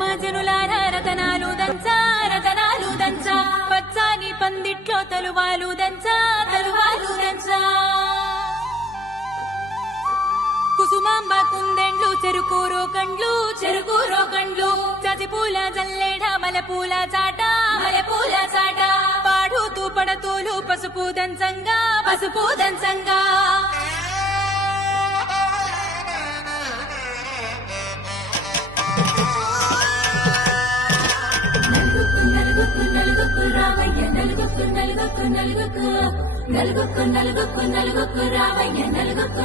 రండమ్మ జనులారా రతనాలు దంచా రతనాలు దంచా పచ్చాని పందిట్లో తలువాలు దంచా తలువాలు దంచా కుసుమాంబ కుందెండ్లు చెరుకూరో కండ్లు చజిపూల జల్లేడ మలపూల చాట పాడుతూ పడతూలు పసుపు దంచంగా నలుగుకు రావయ్య నలుగుకు రావయ్య నలుగుకు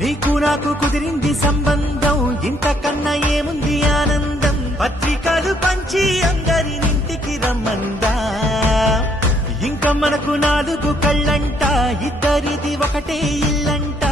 నీకు నాకు కుదిరింది సంబంధం, ఇంతకన్నా ఏముంది ఆనందం. పత్రికలు పంచి అందరినింటికి రమ్మందా, ఇంకా మనకు 4 కళ్ళంట, ఇద్దరిది ఒకటే ఇల్లంట.